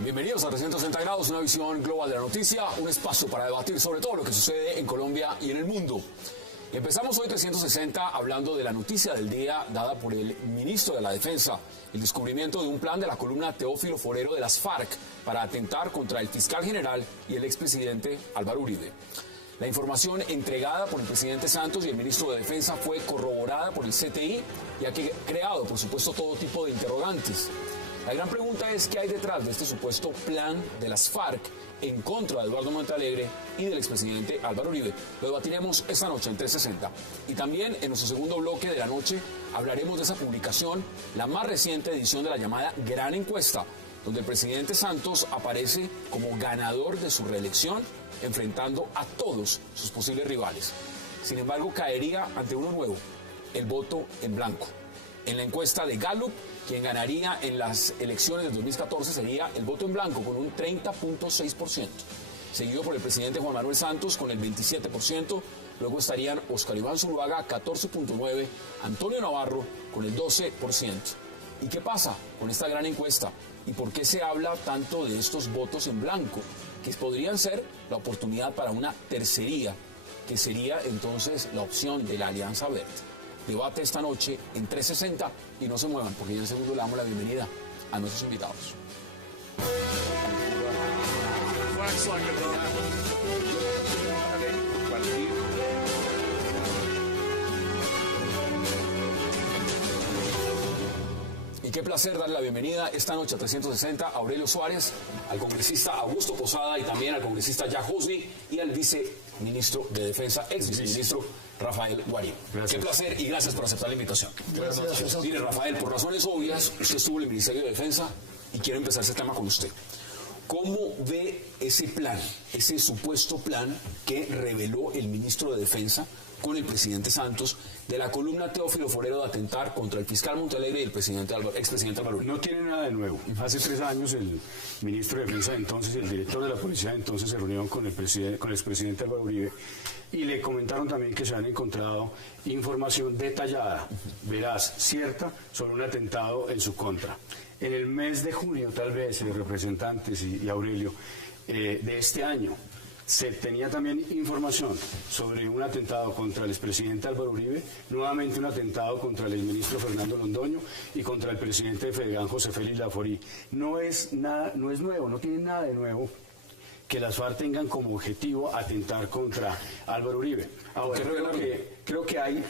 Bienvenidos a 360 grados, una visión global de la noticia, un espacio para debatir sobre todo lo que sucede en Colombia y en el mundo. Empezamos hoy 360 hablando de la noticia del día dada por el ministro de la Defensa, el descubrimiento de un plan de la columna Teófilo Forero de las FARC para atentar contra el fiscal general y el expresidente Álvaro Uribe. La información entregada por el presidente Santos y el ministro de Defensa fue corroborada por el CTI y ha creado, por supuesto, todo tipo de interrogantes. La gran pregunta es qué hay detrás de este supuesto plan de las FARC en contra de Eduardo Montealegre y del expresidente Álvaro Uribe. Lo debatiremos esta noche en 360. Y también en nuestro segundo bloque de la noche hablaremos de esa publicación, la más reciente edición de la llamada Gran Encuesta, donde el presidente Santos aparece como ganador de su reelección, enfrentando a todos sus posibles rivales. Sin embargo, caería ante uno nuevo, el voto en blanco. En la encuesta de Gallup, quien ganaría en las elecciones del 2014 sería el voto en blanco con un 30.6%, seguido por el presidente Juan Manuel Santos con el 27%, luego estarían Óscar Iván Zuluaga 14.9%, Antonio Navarro con el 12%. ¿Y qué pasa con esta gran encuesta? ¿Y por qué se habla tanto de estos votos en blanco? Que podrían ser la oportunidad para una tercería, que sería entonces la opción de la Alianza Verde. Debate esta noche en 360 y no se muevan porque ya en segundo le damos la bienvenida a nuestros invitados. Y qué placer darle la bienvenida esta noche a 360 a Aurelio Suárez, al congresista Augusto Posada y también al congresista Jack Husby y al viceministro de Defensa, ex viceministro Rafael Guarín. Qué placer y gracias por aceptar la invitación. Gracias. Mire, Rafael, por razones obvias, usted estuvo en el Ministerio de Defensa y quiero empezar ese tema con usted. ¿Cómo ve ese plan, ese supuesto plan que reveló el ministro de Defensa con el presidente Santos de la columna Teófilo Forero de atentar contra el fiscal Montealegre y el expresidente Álvaro Uribe? No tiene nada de nuevo. Hace 3 años el ministro de Defensa de entonces y el director de la policía de entonces se reunieron con el expresidente Álvaro Uribe y le comentaron también que se han encontrado información detallada, veraz, cierta, sobre un atentado en su contra. En el mes de junio, tal vez, representantes y Aurelio, de este año, se tenía también información sobre un atentado contra el expresidente Álvaro Uribe, nuevamente un atentado contra el exministro Fernando Londoño y contra el presidente de Fedegan, José Félix Laforí. No es nuevo, no tiene nada de nuevo que las FARC tengan como objetivo atentar contra Álvaro Uribe. Ahora, creo que hay,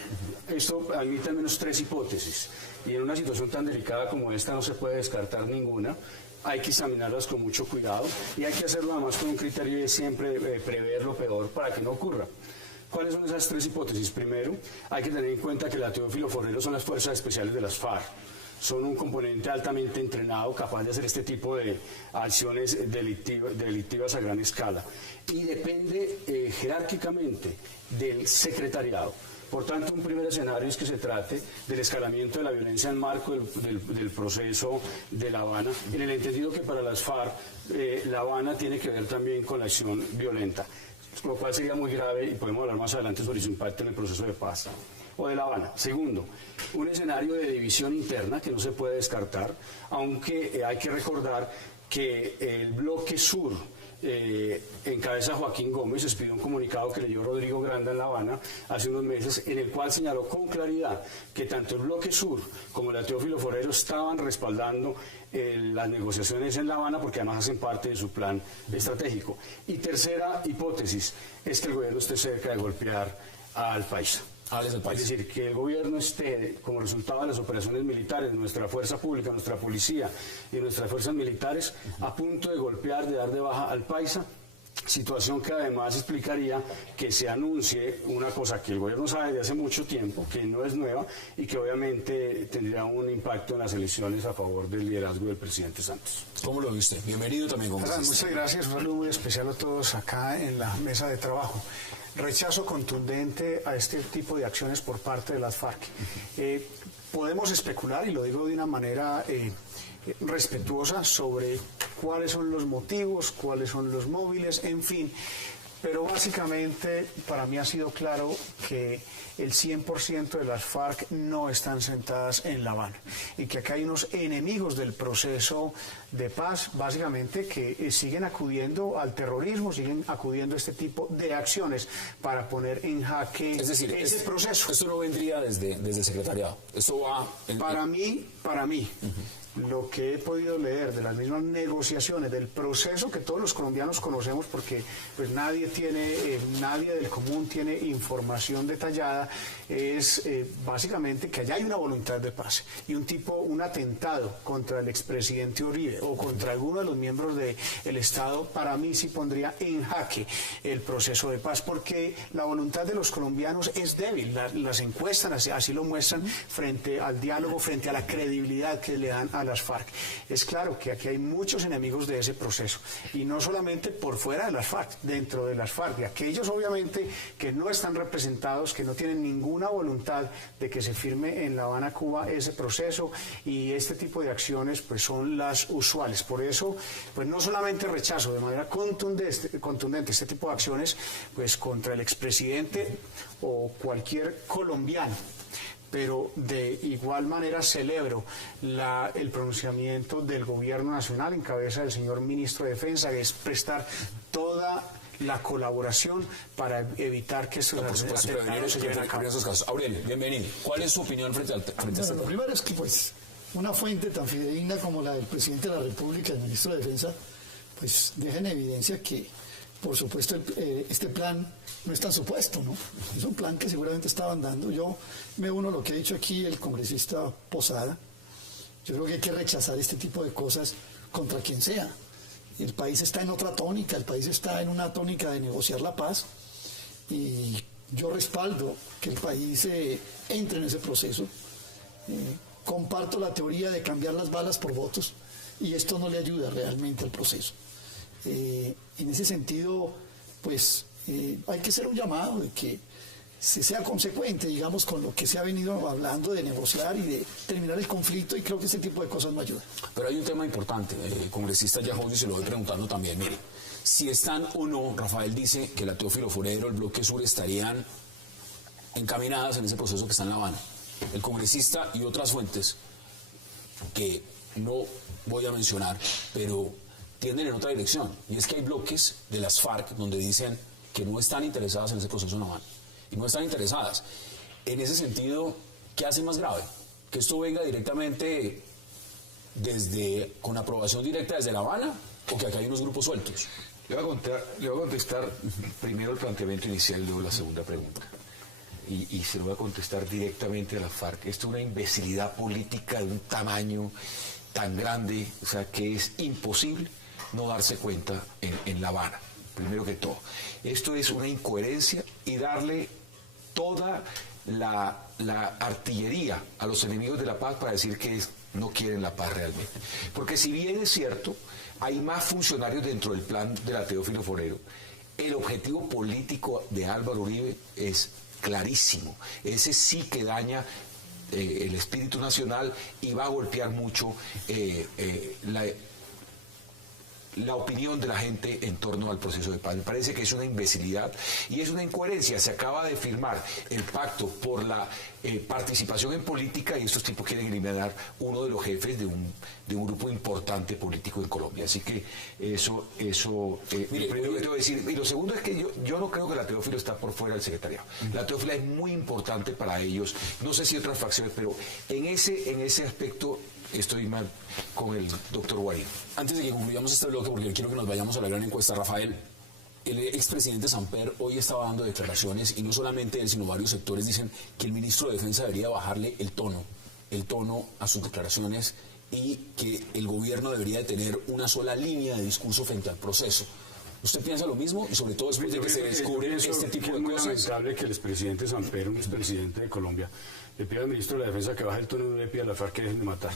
esto admite al menos 3 hipótesis, y en una situación tan delicada como esta no se puede descartar ninguna. Hay que examinarlas con mucho cuidado y hay que hacerlo además con un criterio de siempre prever lo peor para que no ocurra. ¿Cuáles son esas 3 hipótesis? Primero, hay que tener en cuenta que la Teófilo Forero son las fuerzas especiales de las FARC. Son un componente altamente entrenado, capaz de hacer este tipo de acciones delictivas a gran escala. Y depende jerárquicamente del secretariado. Por tanto, un primer escenario es que se trate del escalamiento de la violencia en marco del proceso de La Habana, en el entendido que para las FARC La Habana tiene que ver también con la acción violenta, lo cual sería muy grave y podemos hablar más adelante sobre su impacto en el proceso de paz o de La Habana. Segundo, un escenario de división interna que no se puede descartar, aunque hay que recordar que el bloque sur, en cabeza Joaquín Gómez, expidió un comunicado que leyó Rodrigo Granda en La Habana hace unos meses, en el cual señaló con claridad que tanto el bloque sur como la Teófilo Forero estaban respaldando las negociaciones en La Habana porque además hacen parte de su plan estratégico. Y tercera hipótesis es que el gobierno esté cerca de golpear al país. Es decir, que el gobierno esté, como resultado de las operaciones militares, nuestra fuerza pública, nuestra policía y nuestras fuerzas militares, a punto de golpear, de dar de baja al paisa, situación que además explicaría que se anuncie una cosa que el gobierno sabe desde hace mucho tiempo, que no es nueva y que obviamente tendría un impacto en las elecciones a favor del liderazgo del presidente Santos. ¿Cómo lo viste? Bienvenido también, congresista. Muchas gracias, un saludo muy especial a todos acá en la mesa de trabajo. Rechazo contundente a este tipo de acciones por parte de las FARC. Podemos especular, y lo digo de una manera respetuosa, sobre cuáles son los motivos, cuáles son los móviles, en fin. pero básicamente para mí ha sido claro que el 100% de las FARC no están sentadas en La Habana y que acá hay unos enemigos del proceso de paz, básicamente que siguen acudiendo al terrorismo, siguen acudiendo a este tipo de acciones para poner en jaque ese proceso. Esto no vendría desde el secretariado, esto va... Para mí, lo que he podido leer de las mismas negociaciones, del proceso que todos los colombianos conocemos, porque pues nadie del común tiene información detallada, es básicamente que allá hay una voluntad de paz y un atentado contra el expresidente Uribe o contra alguno de los miembros del Estado, para mí sí pondría en jaque el proceso de paz, porque la voluntad de los colombianos es débil, las encuestas así lo muestran frente al diálogo, frente a la credibilidad que le dan a las FARC. Es claro que aquí hay muchos enemigos de ese proceso, y no solamente por fuera de las FARC, dentro de las FARC, de aquellos obviamente que no están representados, que no tienen ninguna voluntad de que se firme en La Habana, Cuba, ese proceso, y este tipo de acciones pues son las usuales. Por eso, pues no solamente rechazo de manera contundente este tipo de acciones pues contra el expresidente o cualquier colombiano, pero de igual manera celebro el pronunciamiento del gobierno nacional en cabeza del señor ministro de Defensa, que es prestar toda la colaboración para evitar que estos atentados se lleven a cabo. Aurelio, bienvenido. ¿Cuál es su opinión frente a esto? Lo primero es que pues una fuente tan fidedigna como la del presidente de la República, el ministro de Defensa, pues deja en evidencia que, por supuesto, este plan no es tan supuesto, ¿no? Es un plan que seguramente estaban dando. Yo me uno a lo que ha dicho aquí el congresista Posada. Yo creo que hay que rechazar este tipo de cosas contra quien sea. El país está en otra tónica, el país está en una tónica de negociar la paz, y yo respaldo que el país entre en ese proceso. Comparto la teoría de cambiar las balas por votos, y esto no le ayuda realmente al proceso. En ese sentido, pues hay que hacer un llamado de que se sea consecuente, digamos, con lo que se ha venido hablando de negociar y de terminar el conflicto, y creo que ese tipo de cosas no ayudan. Pero hay un tema importante, congresista Yahoyo, se lo voy preguntando también. Mire, si están o no, Rafael dice que la Teófilo Forero, el Bloque Sur estarían encaminadas en ese proceso que está en La Habana. El congresista y otras fuentes que no voy a mencionar, pero tienden en otra dirección, y es que hay bloques de las FARC donde dicen que no están interesadas en ese proceso en La Habana, y no están interesadas. En ese sentido, ¿qué hace más grave? ¿Que esto venga directamente con aprobación directa desde La Habana, o que acá hay unos grupos sueltos? Le voy a contestar primero el planteamiento inicial y luego la segunda pregunta. Y se lo voy a contestar directamente a la FARC. Esto es una imbecilidad política de un tamaño tan grande, o sea, que es imposible no darse cuenta en La Habana, primero que todo. Esto es una incoherencia y darle toda la artillería a los enemigos de la paz para decir que no quieren la paz realmente. Porque si bien es cierto, hay más funcionarios dentro del plan de la Teófilo Forero, el objetivo político de Álvaro Uribe es clarísimo. Ese sí que daña el espíritu nacional y va a golpear mucho la opinión de la gente en torno al proceso de paz. Me parece que es una imbecilidad y es una incoherencia. Se acaba de firmar el pacto por la participación en política, y estos tipos quieren eliminar uno de los jefes de un grupo importante político en Colombia. Así que eso Mire, primero que tengo que decir. Y lo segundo es que yo no creo que la Teófilo está por fuera del secretariado. La Teófila es muy importante para ellos. No sé si otras facciones, pero en ese aspecto estoy mal con el doctor Guarín. Antes de que concluyamos este bloque, porque quiero que nos vayamos a la gran encuesta, Rafael, el expresidente Samper hoy estaba dando declaraciones, y no solamente él, sino varios sectores dicen que el ministro de Defensa debería bajarle el tono a sus declaraciones, y que el gobierno debería de tener una sola línea de discurso frente al proceso. ¿Usted piensa lo mismo? Y sobre todo después de que se descubre este tipo de cosas. Es lamentable que el expresidente Samper, un expresidente de Colombia, le pida al ministro de la Defensa que baje el tono y no le pida a la FARC que dejen de matar.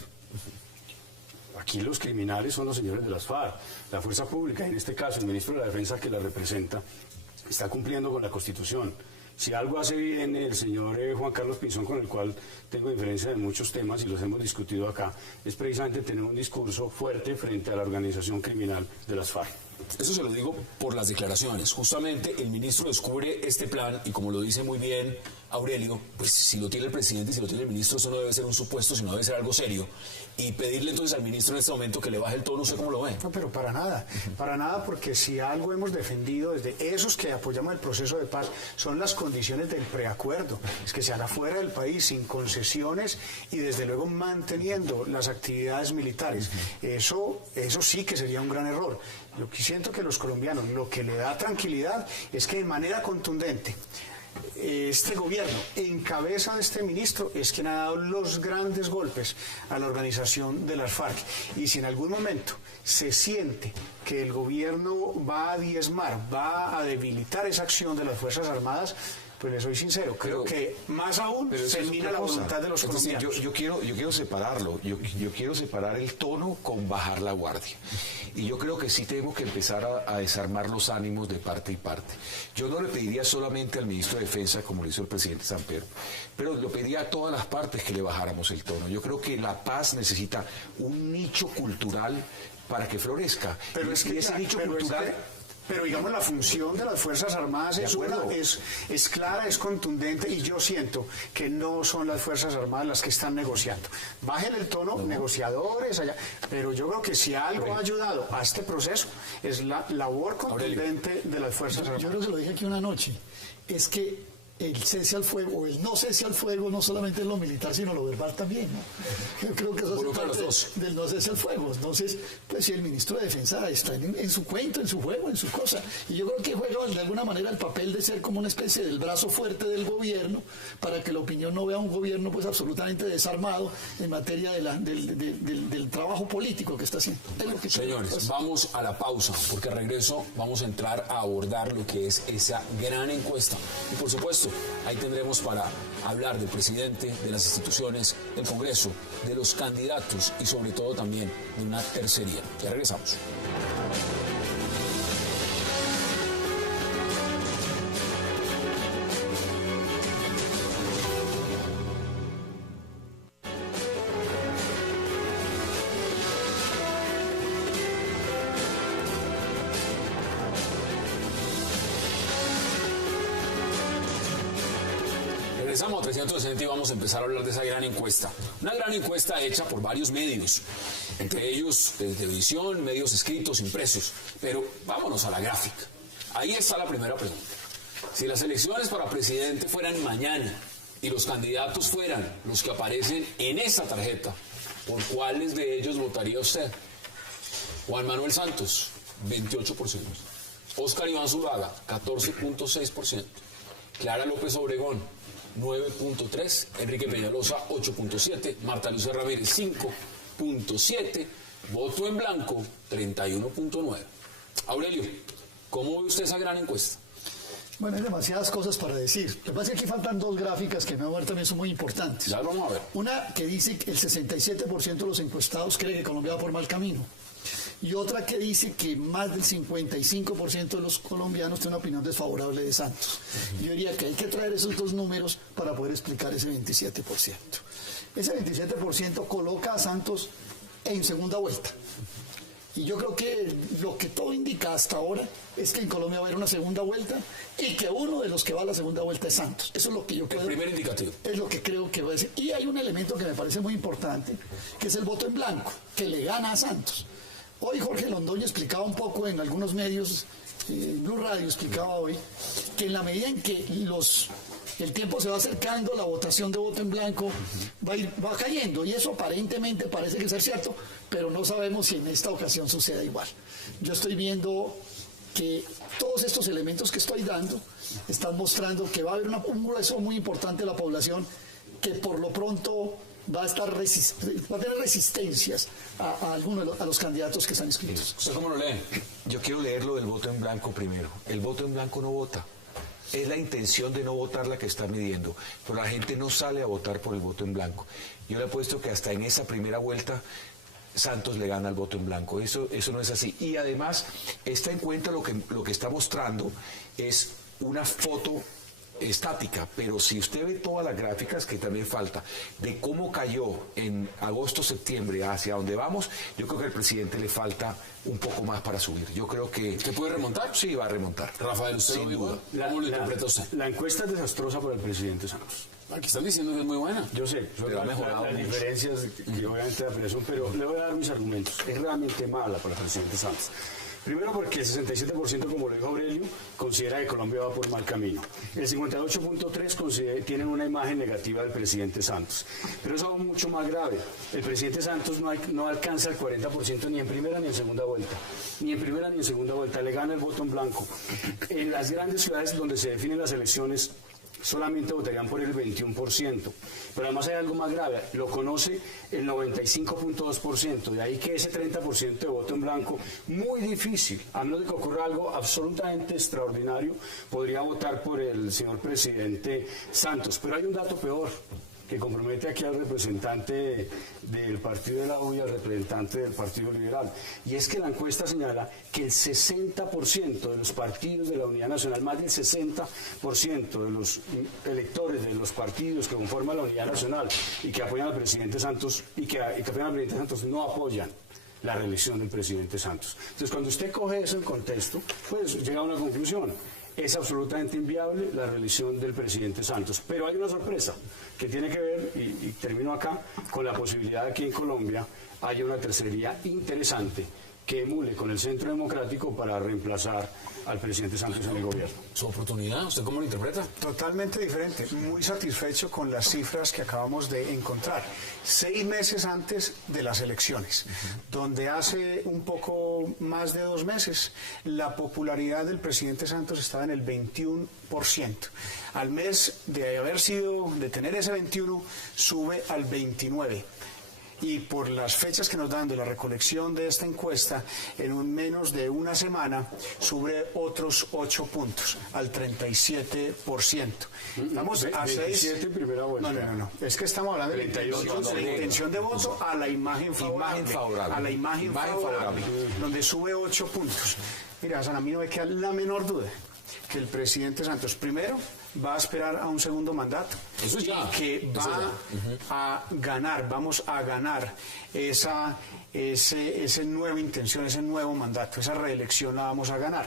Aquí los criminales son los señores de las FARC, la fuerza pública, y en este caso el ministro de la Defensa, que la representa, está cumpliendo con la Constitución. Si algo hace bien el señor Juan Carlos Pinzón, con el cual tengo diferencia de muchos temas y los hemos discutido acá, es precisamente tener un discurso fuerte frente a la organización criminal de las FARC. Eso se lo digo por las declaraciones. Justamente el ministro descubre este plan y como lo dice muy bien Aurelio, pues si lo tiene el presidente y si lo tiene el ministro, eso no debe ser un supuesto, sino debe ser algo serio. Y pedirle entonces al ministro en este momento que le baje el tono, no sé cómo lo ve. No, pero para nada, porque si algo hemos defendido desde esos que apoyamos el proceso de paz, son las condiciones del preacuerdo, es que se haga fuera del país sin concesiones y desde luego manteniendo las actividades militares. Eso sí que sería un gran error. Lo que siento que los colombianos, lo que le da tranquilidad es que de manera contundente este gobierno, en cabeza de este ministro, es quien ha dado los grandes golpes a la organización de las FARC. Y si en algún momento se siente que el gobierno va a diezmar, va a debilitar esa acción de las Fuerzas Armadas, pues le soy sincero, creo que más aún se mina la voluntad de los colombianos. Yo quiero separarlo, yo quiero separar el tono con bajar la guardia. Y yo creo que sí tenemos que empezar a desarmar los ánimos de parte y parte. Yo no le pediría solamente al ministro de Defensa, como lo hizo el presidente Samper, pero le pediría a todas las partes que le bajáramos el tono. Yo creo que la paz necesita un nicho cultural para que florezca. Pero ese nicho cultural... Pero digamos, la función de las Fuerzas Armadas es clara, es contundente, y yo siento que no son las Fuerzas Armadas las que están negociando. Bajen el tono, negociadores allá, pero yo creo que si algo ha ayudado a este proceso es la labor contundente de las Fuerzas Armadas. Yo creo que lo dije aquí una noche, es que el cese al fuego, o el no cese al fuego, no solamente es lo militar, sino lo verbal también, ¿no? Yo creo que eso es parte del no cese al fuego. Entonces, pues si el ministro de Defensa está en su cuento, en su juego, en su cosa, y yo creo que juega de alguna manera el papel de ser como una especie del brazo fuerte del gobierno, para que la opinión no vea un gobierno pues absolutamente desarmado en materia del trabajo político que está haciendo. Es lo que Señores, vamos a la pausa, porque al regreso vamos a entrar a abordar lo que es esa gran encuesta. Y por supuesto, ahí tendremos para hablar del presidente, de las instituciones, del Congreso, de los candidatos y sobre todo también de una tercería. Ya regresamos. Regresamos a 360 y vamos a empezar a hablar de esa gran encuesta. Una gran encuesta hecha por varios medios, entre ellos televisión, medios escritos, impresos. Pero vámonos a la gráfica. Ahí está la primera pregunta. Si las elecciones para presidente fueran mañana y los candidatos fueran los que aparecen en esa tarjeta, ¿por cuáles de ellos votaría usted? Juan Manuel Santos, 28%. Óscar Iván Zuluaga, 14.6%. Clara López Obregón, 9.3%, Enrique Peñalosa 8.7%, Marta Lucía Ramírez 5.7%, voto en blanco 31.9%. Aurelio, ¿cómo ve usted esa gran encuesta? Bueno, hay demasiadas cosas para decir. Lo que pasa es que aquí faltan dos gráficas que me van a ver también son muy importantes. Ya lo vamos a ver. Una que dice que el 67% de los encuestados cree que Colombia va por mal camino. Y otra que dice que más del 55% de los colombianos tiene una opinión desfavorable de Santos. Yo diría que hay que traer esos dos números para poder explicar ese 27%. Ese 27% coloca a Santos en segunda vuelta. Y yo creo que lo que todo indica hasta ahora es que en Colombia va a haber una segunda vuelta y que uno de los que va a la segunda vuelta es Santos. Eso es lo que yo creo. El primer indicativo. Es lo que creo que va a decir. Y hay un elemento que me parece muy importante, que es el voto en blanco, que le gana a Santos. Hoy Jorge Londoño explicaba un poco en algunos medios, Blue Radio explicaba hoy, que en la medida en que el tiempo se va acercando, la votación de voto en blanco va cayendo, y eso aparentemente parece que ser cierto, pero no sabemos si en esta ocasión suceda igual. Yo estoy viendo que todos estos elementos que estoy dando están mostrando que va a haber un grueso muy importante de la población que por lo pronto va a tener resistencias a algunos de los candidatos que están inscritos. ¿Usted cómo lo lee? Yo quiero leer lo del voto en blanco primero. El voto en blanco no vota. Es la intención de no votar la que está midiendo, pero la gente no sale a votar por el voto en blanco. Yo le apuesto que hasta en esa primera vuelta Santos le gana el voto en blanco. Eso no es así. Y además, esta encuesta lo que está mostrando es una foto estática, pero si usted ve todas las gráficas, que también falta, de cómo cayó en agosto, septiembre, hacia donde vamos, yo creo que al presidente le falta un poco más para subir. Yo creo que... ¿Se puede remontar? Sí, va a remontar. Rafael, ¿usted sin lo ve duda. igual? ¿Cómo lo interpreta usted? La encuesta es desastrosa para el presidente Santos. Aquí están diciendo que es muy buena. Yo sé, son Pero ha mejorado las mucho. diferencias que obviamente la presión, pero le voy a dar mis argumentos. Es realmente mala para el presidente Santos. Primero porque el 67%, como lo dijo Aurelio, considera que Colombia va por mal camino. El 58.3% tienen una imagen negativa del presidente Santos. Pero es algo mucho más grave. El presidente Santos no alcanza el 40% ni en primera ni en segunda vuelta. Ni en primera ni en segunda vuelta. Le gana el voto en blanco. En las grandes ciudades donde se definen las elecciones, solamente votarían por el 21%. Pero además hay algo más grave, lo conoce el 95.2%, de ahí que ese 30% de voto en blanco, muy difícil, a menos de que ocurra algo absolutamente extraordinario, podría votar por el señor presidente Santos. Pero hay un dato peor, que compromete aquí al representante del Partido de la U y al representante del Partido Liberal. Y es que la encuesta señala que el 60% de los partidos de la Unidad Nacional, más del 60% de los electores de los partidos que conforman la Unidad Nacional y que apoyan al presidente Santos y que apoyan al presidente Santos no apoyan la reelección del presidente Santos. Entonces, cuando usted coge eso en contexto, pues llega a una conclusión. Es absolutamente inviable la reelección del presidente Santos. Pero hay una sorpresa que tiene que ver, y termino acá, con la posibilidad de que en Colombia haya una tercería interesante que emule con el Centro Democrático para reemplazar al presidente Santos en el gobierno. ¿Su oportunidad? ¿Usted cómo lo interpreta? Totalmente diferente. Muy satisfecho con las cifras que acabamos de encontrar. 6 meses antes de las elecciones, donde hace un poco más de 2 meses la popularidad del presidente Santos estaba en el 21%. Al mes de tener ese 21, sube al 29%. Y por las fechas que nos dan de la recolección de esta encuesta, en menos de una semana sube otros 8 puntos, al 37%. Estamos a 6... primera vuelta. No. Es que estamos hablando de la intención de voto a la imagen favorable. A la imagen favorable, donde sube 8 puntos. Mira, Hassan, a mí no me queda la menor duda que el presidente Santos, primero, va a aspirar a un segundo mandato. Eso ya. Que va a ganar, vamos a ganar esa nueva intención, ese nuevo mandato, esa reelección la vamos a ganar.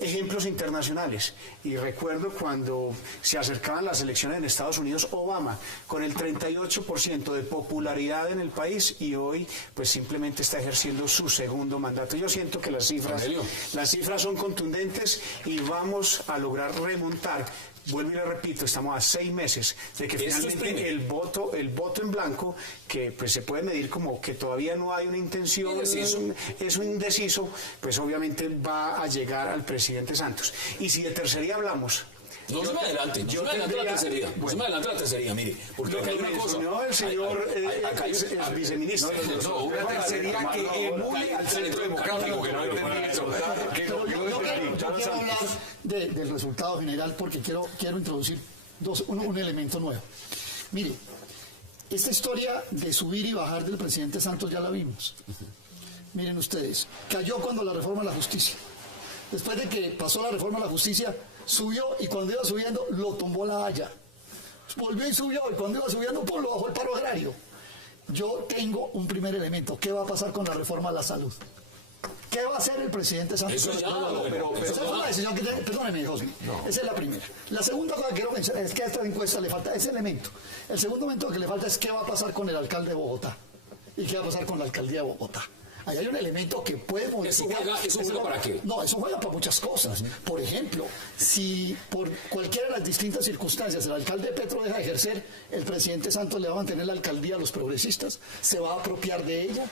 Ejemplos internacionales, y recuerdo cuando se acercaban las elecciones en Estados Unidos, Obama con el 38% de popularidad en el país, y hoy pues simplemente está ejerciendo su segundo mandato. Yo siento que las cifras son contundentes y vamos a lograr remontar. Vuelvo y le repito, estamos a 6 meses de que finalmente el voto en blanco, que pues se puede medir como que todavía no hay una intención, es un indeciso, pues obviamente va a llegar al presidente Santos. Y si de tercería hablamos... No se me adelante, no se me adelante la tercería, mire, porque acá hay una cosa. No, el señor es viceministro. No, una tercería que emule al Centro Democrático, que no entendí eso. Yo quiero hablar del resultado general porque quiero introducir un elemento nuevo. Mire, esta historia de subir y bajar del presidente Santos ya la vimos. Miren ustedes, cayó cuando la reforma a la justicia. Después de que pasó la reforma a la justicia, subió, y cuando iba subiendo lo tumbó la Haya. Volvió y subió, y cuando iba subiendo lo bajó el paro agrario. Yo tengo un primer elemento. ¿Qué va a pasar con la reforma a la salud? ¿Qué va a hacer el presidente Santos? Eso ya, pero esa es una decisión que tiene, perdóneme, José. No. Esa es la primera. La segunda cosa que quiero mencionar es que a esta encuesta le falta ese elemento. El segundo elemento que le falta es qué va a pasar con el alcalde de Bogotá y qué va a pasar con la alcaldía de Bogotá. Ahí hay un elemento que puede modificar. ¿Eso juega para qué? No, eso juega para muchas cosas. Por ejemplo, si por cualquiera de las distintas circunstancias el alcalde Petro deja de ejercer, el presidente Santos le va a mantener la alcaldía a los progresistas, se va a apropiar de ella.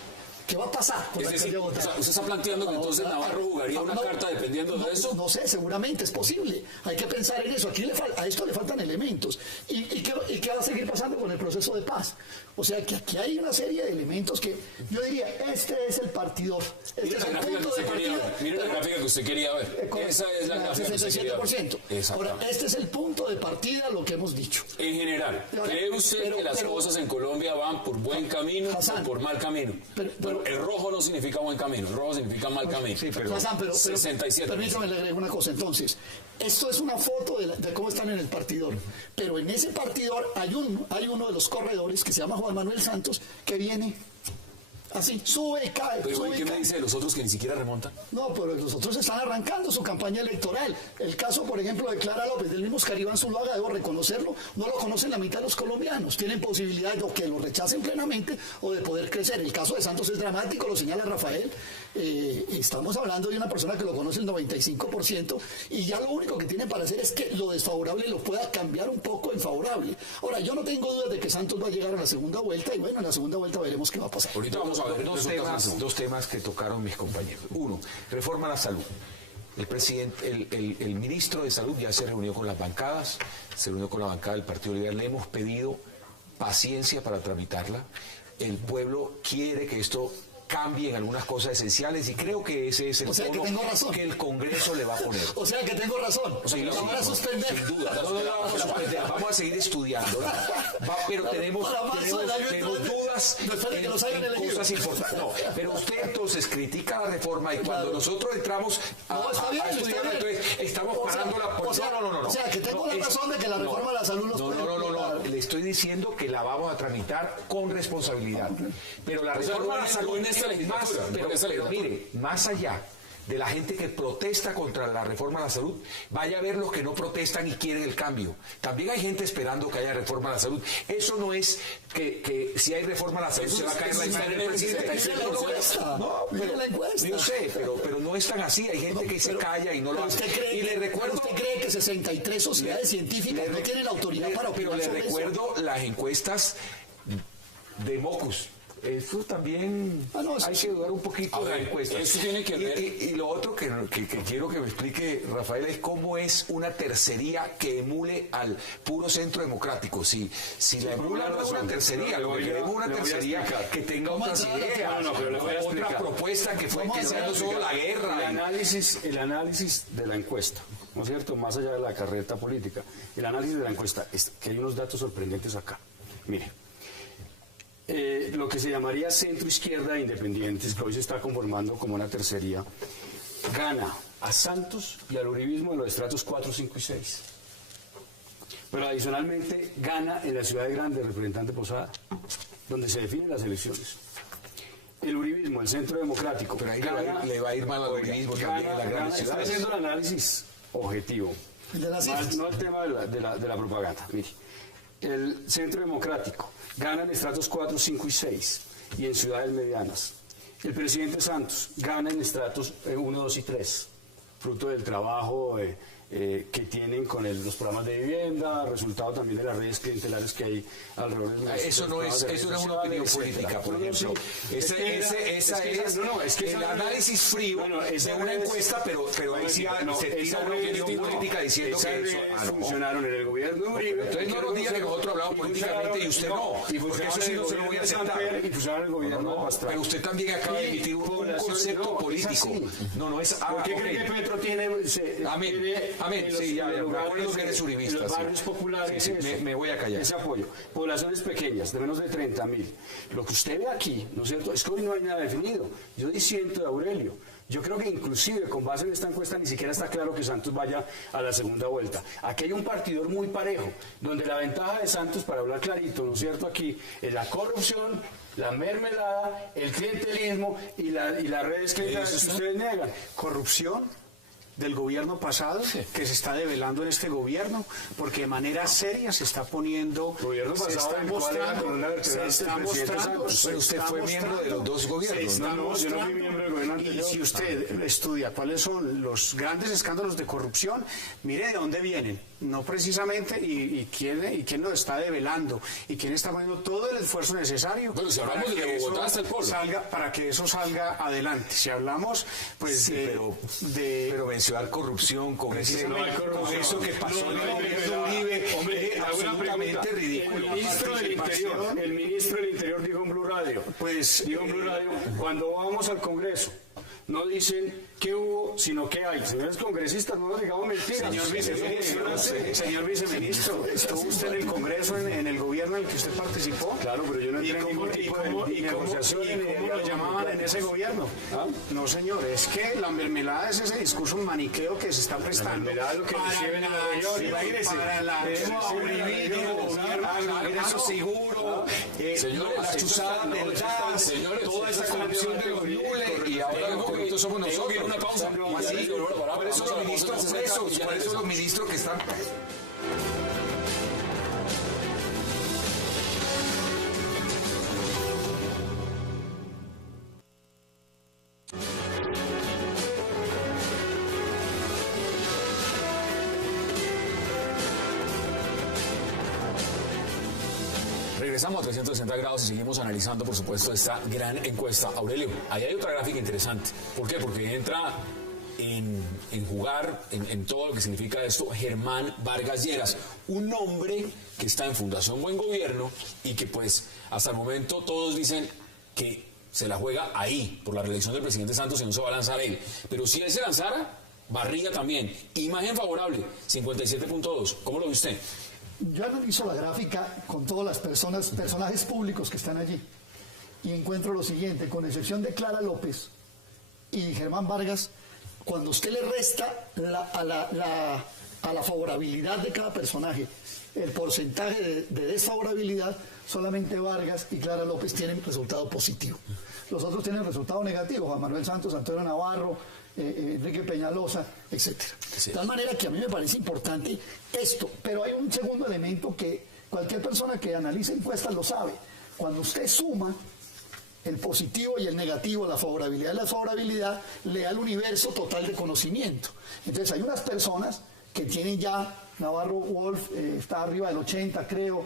¿Qué va a pasar con la alcaldía de Bogotá? ¿Usted está planteando que entonces Navarro jugaría una carta dependiendo de eso? No sé, seguramente es posible. Hay que pensar en eso. A esto le faltan elementos. ¿Y qué va a seguir pasando con el proceso de paz? O sea, que aquí hay una serie de elementos que yo diría, este es el partidor. Este es el punto de partida. Mire la gráfica que usted quería ver. Esa es la gráfica que usted quería ver. Ahora, este es el punto de partida, lo que hemos dicho. En general, ¿cree usted que las cosas en Colombia van por buen camino o por mal camino? Pero el rojo no significa buen camino, el rojo significa mal camino. Sí, pero Hassan, pero 67. permítame le agrego una cosa. Entonces, esto es una foto de cómo están en el partidor, pero en ese partidor hay uno de los corredores que se llama Juan Manuel Santos, que viene así, sube y cae. Pero sube ¿y y qué me cae. dice de los otros que ni siquiera remontan? No, pero los otros están arrancando su campaña electoral. El caso, por ejemplo, de Clara López, del mismo Oscar Zuluaga, debo reconocerlo, no lo conocen la mitad de los colombianos. Tienen posibilidad de que lo rechacen plenamente o de poder crecer. El caso de Santos es dramático, lo señala Rafael. Estamos hablando de una persona que lo conoce el 95% y ya lo único que tiene para hacer es que lo desfavorable lo pueda cambiar un poco en favorable. Ahora, yo no tengo dudas de que Santos va a llegar a la segunda vuelta y bueno, en la segunda vuelta veremos qué va a pasar. Ahorita vamos a ver Dos temas que tocaron mis compañeros. Uno, reforma a la salud. El ministro de Salud ya se reunió con las bancadas, se reunió con la bancada del Partido Liberal. Le hemos pedido paciencia para tramitarla. El pueblo quiere que esto cambie en algunas cosas esenciales y creo que ese es el tono que el Congreso le va a poner. O sea que tengo razón. Sí, lo van a suspender. Sin duda. Vamos a seguir estudiando. Pero tenemos dudas en cosas importantes. No, pero usted entonces critica la reforma y cuando nosotros entramos a estudiarla, entonces estamos parándola por... No. O sea que tengo la razón de que la reforma de la salud nos puede... No. Le estoy diciendo que la vamos a tramitar con responsabilidad. Pero la reforma de la salud... Pero mire, más allá de la gente que protesta contra la reforma a la salud, vaya a ver los que no protestan y quieren el cambio. También hay gente esperando que haya reforma a la salud. Eso no es que si hay reforma a la salud se va a caer la imagen del presidente. Mire la encuesta. Yo sé, pero no es tan así. Hay gente que se calla y no lo hace. Y le recuerdo, ¿usted cree que 63 sociedades científicas no tienen la autoridad para opinar? Pero le recuerdo las encuestas de Mocus. Eso también hay que dudar un poquito de la encuesta. Eso tiene que ver. Y lo otro que quiero que me explique, Rafael, es cómo es una tercería que emule al puro centro democrático. Si la emula no es una tercería, lo que queremos es una tercería que tenga otras ideas, otra propuesta que sea no solo la guerra. El análisis de la encuesta, ¿no es cierto? Más allá de la carreta política, el análisis de la encuesta es que hay unos datos sorprendentes acá. Mire. Lo que se llamaría centro-izquierda de independientes, que hoy se está conformando como una tercería, gana a Santos y al uribismo en los estratos 4, 5 y 6. Pero adicionalmente gana en la ciudad grande, el representante Posada, donde se definen las elecciones. El uribismo, el centro democrático. Pero ahí le va a ir mal al uribismo también en las grandes ciudades. Está haciendo el análisis objetivo, no el tema de la propaganda. Mire, el centro democrático gana en estratos 4, 5 y 6 y en ciudades medianas. El presidente Santos gana en estratos 1, 2 y 3, fruto del trabajo que tienen con los programas de vivienda, resultado también de las redes clientelares que hay alrededor de los... Eso no es una opinión política, por ejemplo. Es que el análisis frío de una encuesta, pero ahí sí se tira una opinión política diciendo que eso funcionaron en el gobierno de Uribe. Entonces no nos diga que nosotros hablamos políticamente y usted no, porque eso sí no se lo voy a aceptar. Pero usted también acaba de emitir un concepto político. No es... ¿Por qué cree que Petro tiene... Amén, sí, ya me acuerdo que eres uribista. En los barrios populares, sí, me voy a callar. Ese apoyo. Poblaciones pequeñas, de menos de 30.000. Lo que usted ve aquí, ¿no es cierto? Es que hoy no hay nada definido. Yo disiento de Aurelio. Yo creo que inclusive con base en esta encuesta ni siquiera está claro que Santos vaya a la segunda vuelta. Aquí hay un partidor muy parejo, donde la ventaja de Santos, para hablar clarito, ¿no es cierto? Aquí es la corrupción, la mermelada, el clientelismo y las redes clientelares que ustedes niegan. Corrupción del gobierno pasado, que se está develando en este gobierno, porque de manera seria se está poniendo, se está mostrando, pero usted fue miembro de los dos gobiernos. No, yo no fui miembro del gobierno anterior. Y si usted estudia cuáles son los grandes escándalos de corrupción, mire de dónde vienen, no precisamente, y quién lo está develando, y quién está poniendo todo el esfuerzo necesario para que eso salga adelante. Si hablamos, pues, sí, pero mencionar corrupción con eso que pasó en el gobierno de Uribe, absolutamente ridículo. El ministro del Interior dijo en Blue Radio, cuando vamos al Congreso, no dicen ¿Qué hubo? Sino que hay. Señores congresistas, no nos digamos mentiras. Señor viceministro, ¿estuvo usted en el Congreso, en el gobierno en el que usted participó? Claro, pero yo no entré en ningún tipo de negociación ni lo llamaban en ese gobierno. ¿Ah? No, señor, es que la mermelada es ese discurso maniqueo que se está prestando. La mermelada es lo que reciben en la región. Imagínese. Para la ingreso seguro, la chuzada del gas, toda esa corrupción de los nules, y ahora los corruptos somos nosotros. Una pausa. Por eso los ministros presos, por eso los ministros que están... Regresamos a 360 grados y seguimos analizando, por supuesto, esta gran encuesta. Aurelio, ahí hay otra gráfica interesante. ¿Por qué? Porque entra en jugar, en todo lo que significa esto, Germán Vargas Lleras, un hombre que está en Fundación Buen Gobierno y que pues hasta el momento todos dicen que se la juega ahí por la reelección del presidente Santos y no se va a lanzar él. Pero si él se lanzara, barría también. Imagen favorable, 57.2. ¿Cómo lo ve usted? Yo analizo la gráfica con todas las personajes públicos que están allí y encuentro lo siguiente, con excepción de Clara López y Germán Vargas, cuando usted le resta a la favorabilidad de cada personaje el porcentaje de desfavorabilidad, solamente Vargas y Clara López tienen resultado positivo. Los otros tienen resultado negativo, Juan Manuel Santos, Antonio Navarro, Enrique Peñalosa, etcétera. Sí. De tal manera que a mí me parece importante esto, pero hay un segundo elemento que cualquier persona que analice encuestas lo sabe. Cuando usted suma el positivo y el negativo, la favorabilidad y la desfavorabilidad, le da el universo total de conocimiento. Entonces hay unas personas que tienen ya, Navarro Wolf está arriba del 80, creo,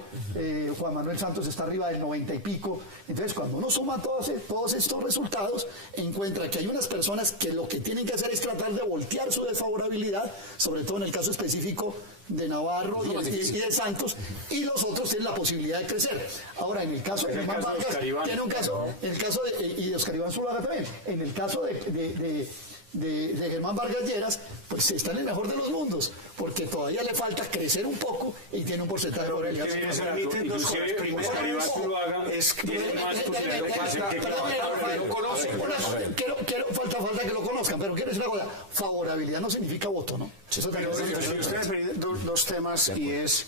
Juan Manuel Santos está arriba del 90 y pico. Entonces, cuando uno suma todos estos resultados, encuentra que hay unas personas que lo que tienen que hacer es tratar de voltear su desfavorabilidad, sobre todo en el caso específico de Navarro y de Santos, y los otros tienen la posibilidad de crecer. Ahora, en el caso de Germán Vargas, tiene un caso, en el caso y de Oscar Iván Zuluaga también, en el caso de Germán Vargas Lleras, pues está en el mejor de los mundos, porque todavía le falta crecer un poco y tiene un porcentaje de probabilidad. Falta que lo conozcan, pero quiero decir una cosa, favorabilidad no significa voto, ¿no? Eso ustedes dos temas y es...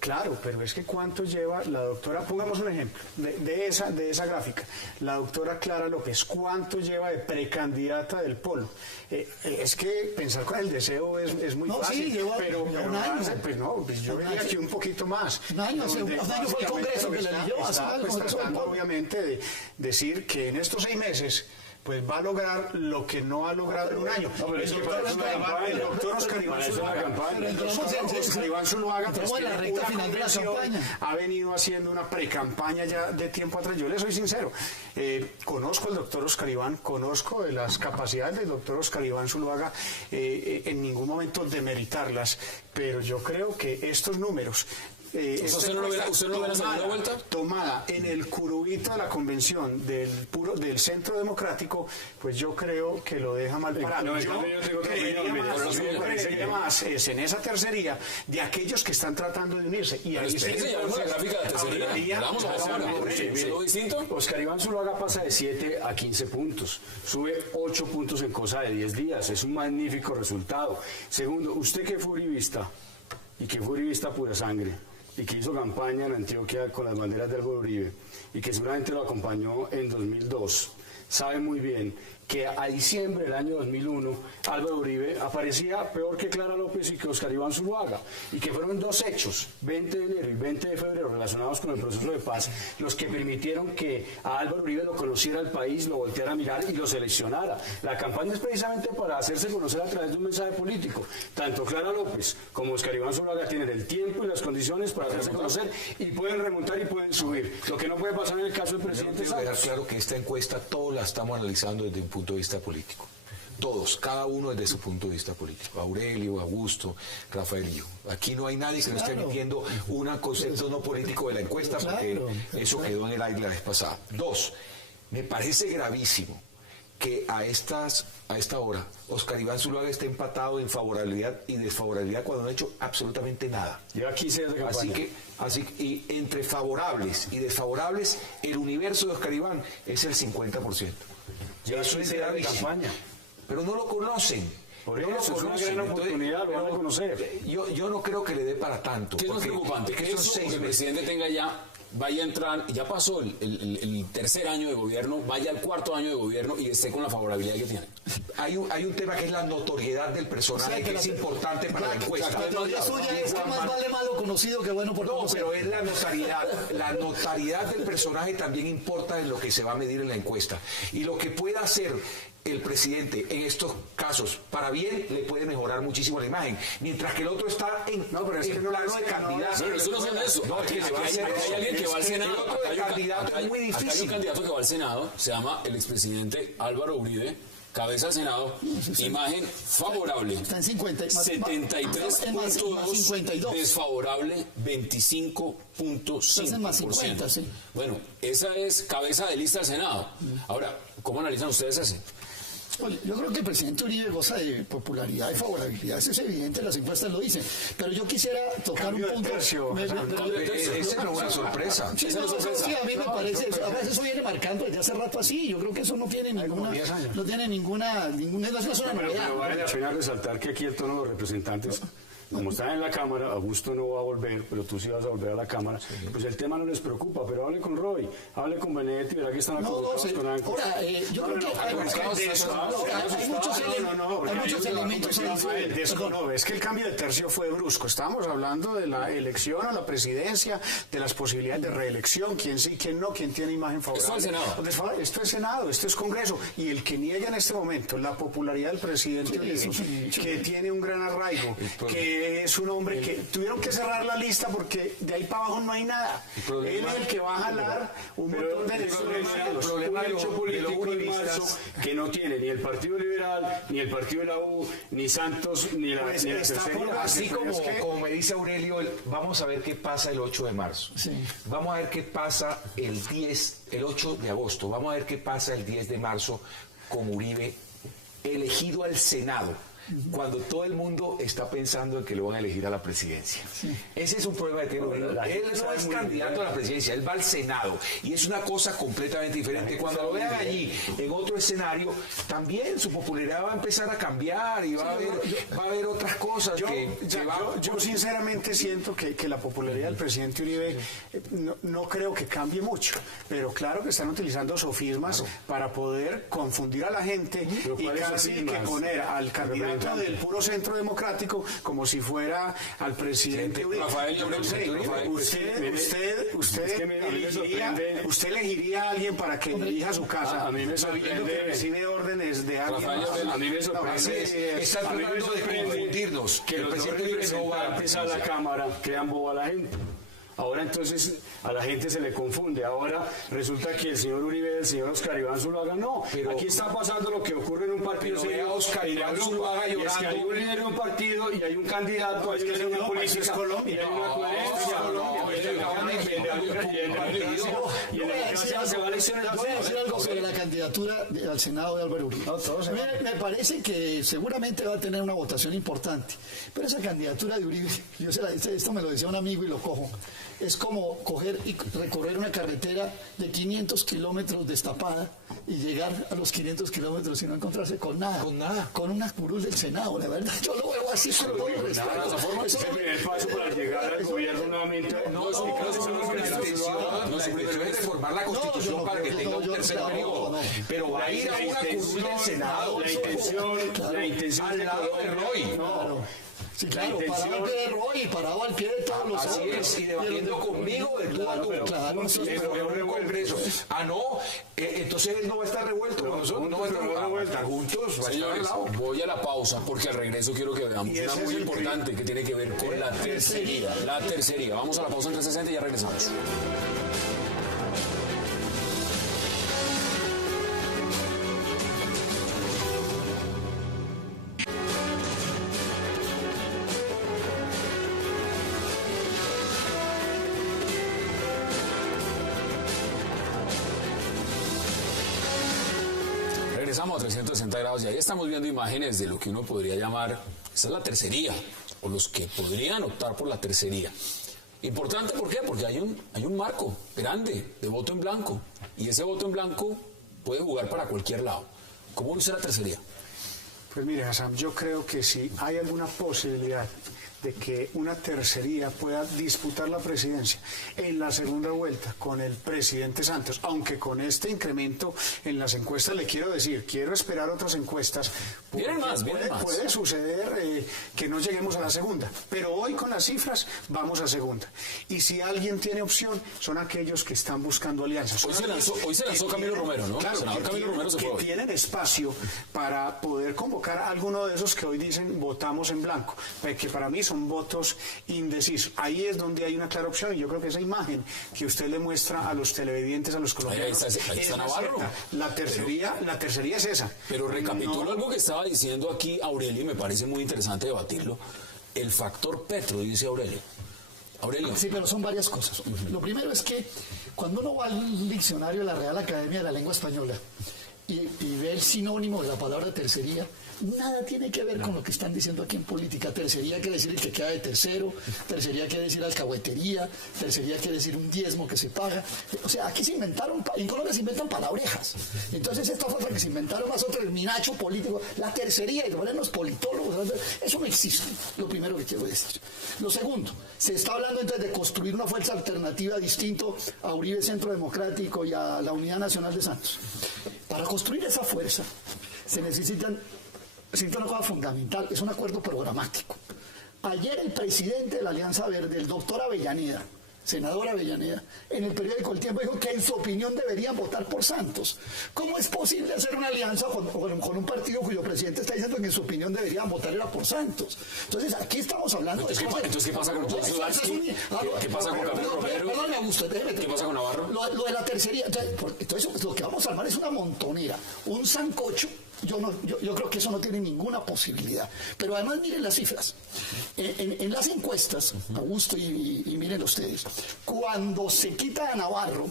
claro, pero es que ¿cuánto lleva la doctora? Pongamos un ejemplo de esa gráfica. La doctora Clara López, ¿cuánto lleva de precandidata del Polo? Es que pensar con el deseo es muy fácil, sí, pero un año. Pues no, pues yo diría aquí un poquito más. Un año fue el Congreso que le eligió. Tratando obviamente de decir que en estos 6 meses pues va a lograr lo que no ha logrado en un año. El doctor Oscar Iván Zuluaga ha venido haciendo una precampaña ya de tiempo atrás. Yo le soy sincero, conozco al doctor Oscar Iván, conozco de las capacidades del doctor Oscar Iván Zuluaga, en ningún momento demeritarlas, pero yo creo que estos números... ¿Usted no lo ve la segunda vuelta? Tomada en el curubito de la convención del Centro Democrático, pues yo creo que lo deja mal parado. Yo creería más en esa tercería de aquellos que están tratando de unirse. Y ahí la gráfica de tercería. Vamos a ver, ¿lo distinto? Oscar Iván Zuluaga pasa de 7 a 15 puntos. Sube 8 puntos en cosa de 10 días. Es un magnífico resultado. Segundo, usted que fue uribista, y que fue uribista pura sangre, y que hizo campaña en Antioquia con las banderas de Álvaro Uribe y que seguramente lo acompañó en 2002, sabe muy bien que a diciembre del año 2001 Álvaro Uribe aparecía peor que Clara López y que Oscar Iván Zuluaga, y que fueron 2 hechos, 20 de enero y 20 de febrero, relacionados con el proceso de paz, los que permitieron que a Álvaro Uribe lo conociera el país, lo volteara a mirar y lo seleccionara. La campaña es precisamente para hacerse conocer a través de un mensaje político. Tanto Clara López como Oscar Iván Zuluaga tienen el tiempo y las condiciones para hacerse conocer y pueden remontar y pueden subir. Lo que no puede pasar en el caso del presidente Santos. Dejar claro que esta encuesta todos la estamos analizando desde un punto de vista político. Todos, cada uno desde su punto de vista político. Aurelio, Augusto, Rafael y yo. Aquí no hay nadie que no esté emitiendo un concepto no político de la encuesta, porque eso quedó en el aire la vez pasada. 2, me parece gravísimo que a esta hora Óscar Iván Zuluaga está empatado en favorabilidad y desfavorabilidad cuando no ha hecho absolutamente nada. Lleva 15 días de campaña. Y entre favorables y desfavorables, el universo de Óscar Iván es el 50%. Lleva Eso 15 es días de gravísimo. campaña. Pero no lo conocen. Por No eso, lo es una conocen. gran oportunidad, lo van a conocer. Yo no creo que le dé para tanto. ¿Qué es más porque preocupante? Que son eso, 6 que el meses. presidente tenga ya, vaya a entrar, ya pasó el tercer año de gobierno, vaya al cuarto año de gobierno y esté con la favorabilidad que tiene. Hay un tema que es la notoriedad del personaje, O sea, que que la- es importante para la encuesta. La teoría suya es que más vale malo conocido que bueno por No, conocer. pero es la notariedad. La notariedad del personaje también importa en lo que se va a medir en la encuesta. Y lo que pueda hacer el presidente en estos casos, para bien, le puede mejorar muchísimo la imagen. Mientras que el otro está en, No, pero es en que no plano es de que no, candidato. Pero eso no son eso. No, es que Aquí se va a hacer hay eso. alguien que va al Es que Senado. el otro Acá de hay un candidato es muy acá hay un difícil. candidato que va al Senado, se llama el expresidente Álvaro Uribe, cabeza del Senado, imagen favorable. Está en 50, más 73.2, 52. desfavorable 25.5%. Estás en más 50, sí. Bueno, esa es cabeza de lista del Senado. Ahora, ¿cómo analizan ustedes ese? Oye, yo creo que el presidente Uribe goza de popularidad y favorabilidad, eso es evidente, las encuestas lo dicen. Pero yo quisiera tocar Cambio un de punto. tercio, Esa no es una sorpresa. Sí, no, sí, a mí me parece, a veces eso viene marcando desde hace rato así, yo creo que eso no tiene ninguna, 10 años. no tiene ninguna, no es una Pero novedad. vale la pena resaltar que aquí el tono de los representantes, como están en la Cámara, Augusto no va a volver, pero tú sí vas a volver a la Cámara, pues el tema no les preocupa, pero hable con Roy, hable con Benedetti, verá que están No, acolocados con algo. ahora, yo creo que hay muchos elementos ahí. No, es que el cambio de tercio fue brusco. Estábamos hablando de la elección a la presidencia, de las posibilidades de reelección, quién sí, quién no, quién tiene imagen favorable. Esto es Senado. Esto es Senado, esto es Congreso. Y el que niega en este momento la popularidad del presidente Uribe, que tiene un gran arraigo, que es un hombre que tuvieron que cerrar la lista porque de ahí para abajo no hay nada. Él es el que va a jalar un montón de El problema del hecho político en marzo que no tiene ni el Partido Liberal, ni el Partido de la U, ni Santos, ni la, Pues ni la está tercera. por Así pero es que- como me dice Aurelio, vamos a ver qué pasa el 8 de marzo. Sí. Vamos a ver qué pasa el 8 de agosto. Vamos a ver qué pasa el 10 de marzo con Uribe elegido al Senado, cuando todo el mundo está pensando en que lo van a elegir a la presidencia. Ese es un problema que tiene Uribe. Él no es candidato a la presidencia, él va al Senado. Y es una cosa completamente diferente. Cuando lo vean allí, en otro escenario, también su popularidad va a empezar a cambiar y va a haber otras cosas Yo sinceramente siento que la popularidad del presidente Uribe no creo que cambie mucho, pero claro que están utilizando sofismas para poder confundir a la gente Pero y ¿cuáles casi que sofismas? poner al candidato del puro centro democrático como si fuera al presidente Uribe. Rafael, Yo no sé, Rafael, usted elegiría a alguien para que dirija su casa, A mí me sabiendo sorprende. que recibe órdenes de alguien Rafael, más. A mí me No, sorprende, están a mí me tratando de sorprende confundirnos. que El los dos presidente Uribe no va a la representantes a la presidencia. Cámara crean boba a la gente. Ahora entonces a la gente se le confunde. Ahora resulta que el señor Uribe y el señor Óscar Iván Zuluaga no. Pero- aquí está pasando lo que ocurre en un partido Pero vea a Óscar en Iván Europa, Zuluaga y es que llorando. hay un líder de un partido y hay un candidato, hay una eso línea no, política, eso es Colombia. y hay una coherencia. eso es Colombia. Y en democracia se va a elecciones. Voy a decir algo sobre la candidatura al Senado de Álvaro Uribe. A mí me parece que seguramente va a tener una votación importante, pero esa candidatura de Uribe, esto me lo decía un amigo y lo cojo, es como coger y recorrer una carretera de 500 kilómetros destapada y llegar a los 500 kilómetros y no encontrarse con nada. Con nada. Con unas curul del Senado, la verdad. Yo lo veo así con todo el respeto. Es el primer paso para llegar al gobierno nuevamente. La intención es reformar la Constitución para que tenga un tercer periodo. Pero va a ir a una curul del Senado La intención al lado de Roy. Sí, claro, La intención- parado al pie de Roy y parado al pie de todos los Así otros. es, y debatiendo conmigo de tú a tú. Claro, sí, Pero en un congreso. Entonces él no va a estar revuelto con nosotros, no va a estar juntos, va a estar al Señores, lado. voy a la pausa porque al regreso quiero que veamos Y una ese muy es el importante que tiene que ver con la tercería. La tercería. Vamos a la pausa en 360 y ya regresamos. Regresamos a 360 grados y ahí estamos viendo imágenes de lo que uno podría llamar, esa es la tercería, o los que podrían optar por la tercería. Importante, ¿por qué? Porque hay un marco grande de voto en blanco, y ese voto en blanco puede jugar para cualquier lado. ¿Cómo dice la tercería? Pues mire, Hassan, yo creo que si hay alguna posibilidad de que una tercería pueda disputar la presidencia en la segunda vuelta con el presidente Santos, aunque con este incremento en las encuestas, le quiero decir, quiero esperar otras encuestas. Vienen más. Puede suceder que no lleguemos a la segunda, pero hoy con las cifras vamos a segunda. Y si alguien tiene opción, son aquellos que están buscando alianzas. Hoy se lanzó Camilo Romero, ¿no? Claro, Camilo Romero se fue hoy. tienen espacio para poder convocar a alguno de esos que hoy dicen votamos en blanco, que para mí son votos indecisos. Ahí es donde hay una clara opción, y yo creo que esa imagen que usted le muestra a los televidentes, a los colombianos, ahí está Navarro. La tercería es esa. Pero recapitulo algo que estaba diciendo aquí Aurelio, y me parece muy interesante debatirlo. El factor Petro, dice Aurelio. Sí, pero son varias cosas. Lo primero es que cuando uno va al diccionario de la Real Academia de la Lengua Española y ve el sinónimo de la palabra tercería, nada tiene que ver con lo que están diciendo aquí en política. Tercería quiere decir el que queda de tercero, tercería quiere decir alcahuetería, tercería quiere decir un diezmo que se paga. O sea, aquí se inventaron, en Colombia se inventan palabrejas. Entonces esta fue la que se inventaron más otros, el minacho político, la tercería, y los politólogos, eso no existe, lo primero que quiero decir. Lo segundo, se está hablando entonces de construir una fuerza alternativa distinto a Uribe Centro Democrático y a la Unidad Nacional de Santos. Para construir esa fuerza se necesita una cosa fundamental, es un acuerdo programático. Ayer el presidente de la Alianza Verde, el doctor Avellaneda, senador Avellaneda, en el periódico El Tiempo dijo que en su opinión deberían votar por Santos. ¿Cómo es posible hacer una alianza con un partido cuyo presidente está diciendo que en su opinión deberían votar era por Santos? Entonces aquí estamos hablando... Entonces, ¿qué pasa con Sudarsky? ¿Qué pasa con Camilo Romero? ¿Qué pasa con Navarro? Lo de la tercería. Entonces lo que vamos a armar es una montonera, un sancocho. Yo creo que eso no tiene ninguna posibilidad. Pero además miren las cifras. En las encuestas, Augusto y miren ustedes, cuando se quita a Navarro,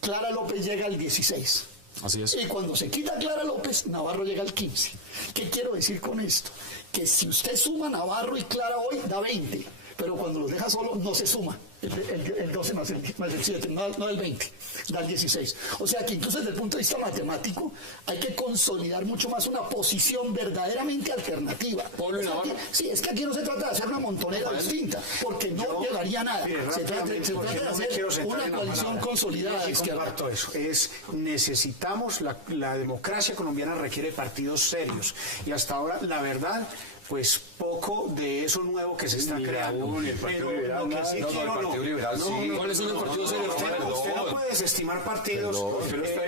Clara López llega al 16. Así es. Y cuando se quita a Clara López, Navarro llega al 15. ¿Qué quiero decir con esto? Que si usted suma Navarro y Clara hoy, da 20. Pero cuando los deja solo, no se suma. El 12 más el 7, no el 20, da el 16. O sea que incluso desde el punto de vista matemático hay que consolidar mucho más una posición verdaderamente alternativa. Sí, es que aquí no se trata de hacer una montonera distinta, porque no llegaría a nada. Se trata de hacer una coalición consolidada de izquierda. Necesitamos, la democracia colombiana requiere partidos serios. Y hasta ahora, la verdad, pues poco de eso nuevo que se está creando. ¿Cuáles son los partidos serios? Usted no puede desestimar partidos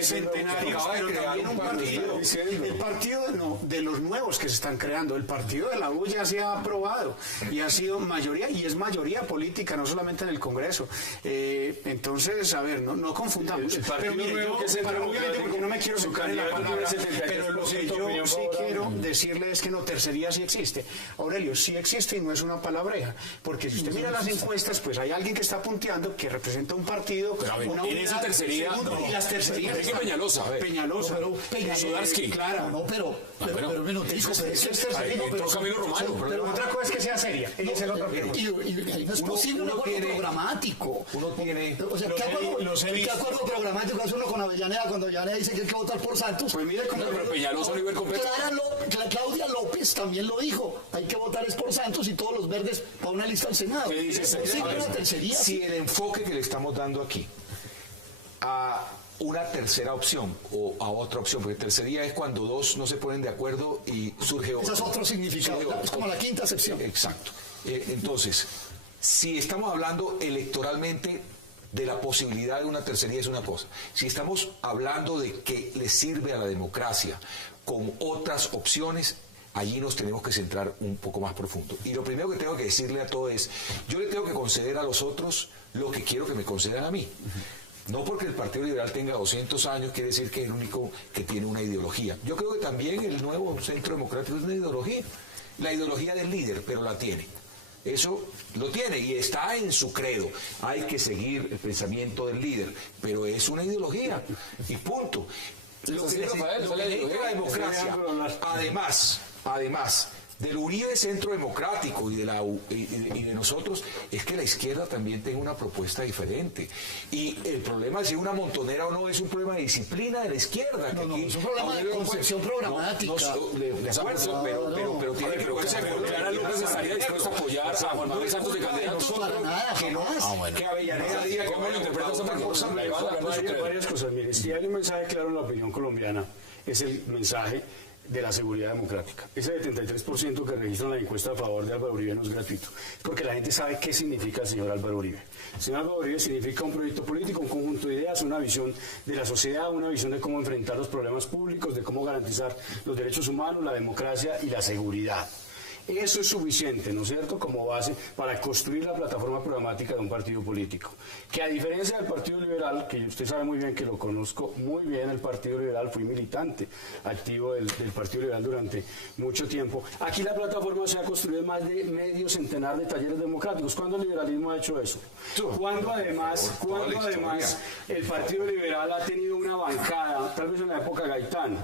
centenarios, pero también un partido. El partido de los nuevos que se están creando. El partido de la U ya se ha aprobado y ha sido mayoría, y es mayoría política, no solamente en el Congreso. Entonces, a ver, no confundamos. Pero mire, obviamente porque no me quiero sentar en la palabra, pero lo que yo sí quiero decirle es que no, tercería sí existe. Aurelio, sí existe y no es una palabreja, porque si usted mira las encuestas, pues hay alguien que está punteando que representa un partido, pero a ver, una en esa tercería, y las tercerías. Peñalosa, Sudarsky. Claro, pero Camilo Romero. Pero otra cosa es que sea seria. Ella es el otro. Y no es posible un acuerdo programático. O sea, ¿qué acuerdo programático hace uno con Avellaneda cuando Avellaneda dice que hay que votar por Santos? Pues mire cómo Peñalosa, Oliver con Petro. Claudia López también lo dijo. Hay que votar es por Santos y todos los verdes para una lista al Senado. ¿Qué dice? Si el enfoque que le estamos dando aquí a una tercera opción o a otra opción, porque tercería es cuando dos no se ponen de acuerdo y surge otro. Ese es otro significado, es como la quinta acepción. Exacto. Entonces, si estamos hablando electoralmente de la posibilidad de una tercería es una cosa. Si estamos hablando de que le sirve a la democracia con otras opciones, allí nos tenemos que centrar un poco más profundo. Y lo primero que tengo que decirle a todo es, yo le tengo que conceder a los otros lo que quiero que me concedan a mí. No porque el Partido Liberal tenga 200 años quiere decir que es el único que tiene una ideología. Yo creo que también el nuevo Centro Democrático es una ideología. La ideología del líder, pero la tiene. Eso lo tiene y está en su credo. Hay que seguir el pensamiento del líder, pero es una ideología y punto. lo que necesita la democracia, además del Uribe Centro Democrático y de nosotros, es que la izquierda también tenga una propuesta diferente. Y el problema de si una montonera o no es un problema de disciplina de la izquierda. Es un problema de concepción programática. De acuerdo, pero tiene que ver. Clara López estaría dispuesta a apoyar a Juan Manuel Santos de candidato. Para nada, jamás. Que Avellaneda diga ¿Cómo lo interpretas otra cosa? Varias cosas. Mire, si hay un mensaje claro en la opinión colombiana, es el mensaje de la seguridad democrática. Ese 73% que registra la encuesta a favor de Álvaro Uribe no es gratuito, porque la gente sabe qué significa el señor Álvaro Uribe. El señor Álvaro Uribe significa un proyecto político, un conjunto de ideas, una visión de la sociedad, una visión de cómo enfrentar los problemas públicos, de cómo garantizar los derechos humanos, la democracia y la seguridad. Eso es suficiente, ¿no es cierto?, como base para construir la plataforma programática de un partido político. Que a diferencia del Partido Liberal, que usted sabe muy bien que lo conozco muy bien, el Partido Liberal, fui militante activo del Partido Liberal durante mucho tiempo, aquí la plataforma se ha construido en más de medio centenar de talleres democráticos. ¿Cuándo el liberalismo ha hecho eso? ¿Cuándo además el Partido Liberal ha tenido una bancada, tal vez en la época de Gaitán,